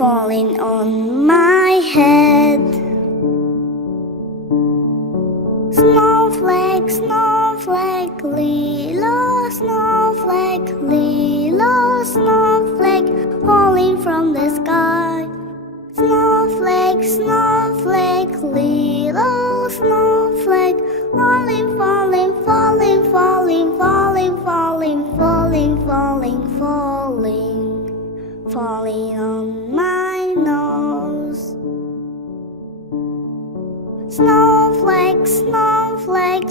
falling on my head. Snowflake, snowflake, little snowflake, little snowflake, falling from the sky. Snowflake, snowflake, little snowflake, falling, falling, falling, falling, falling, falling, falling, falling, falling, falling on my nose. Snowflake, snowflake,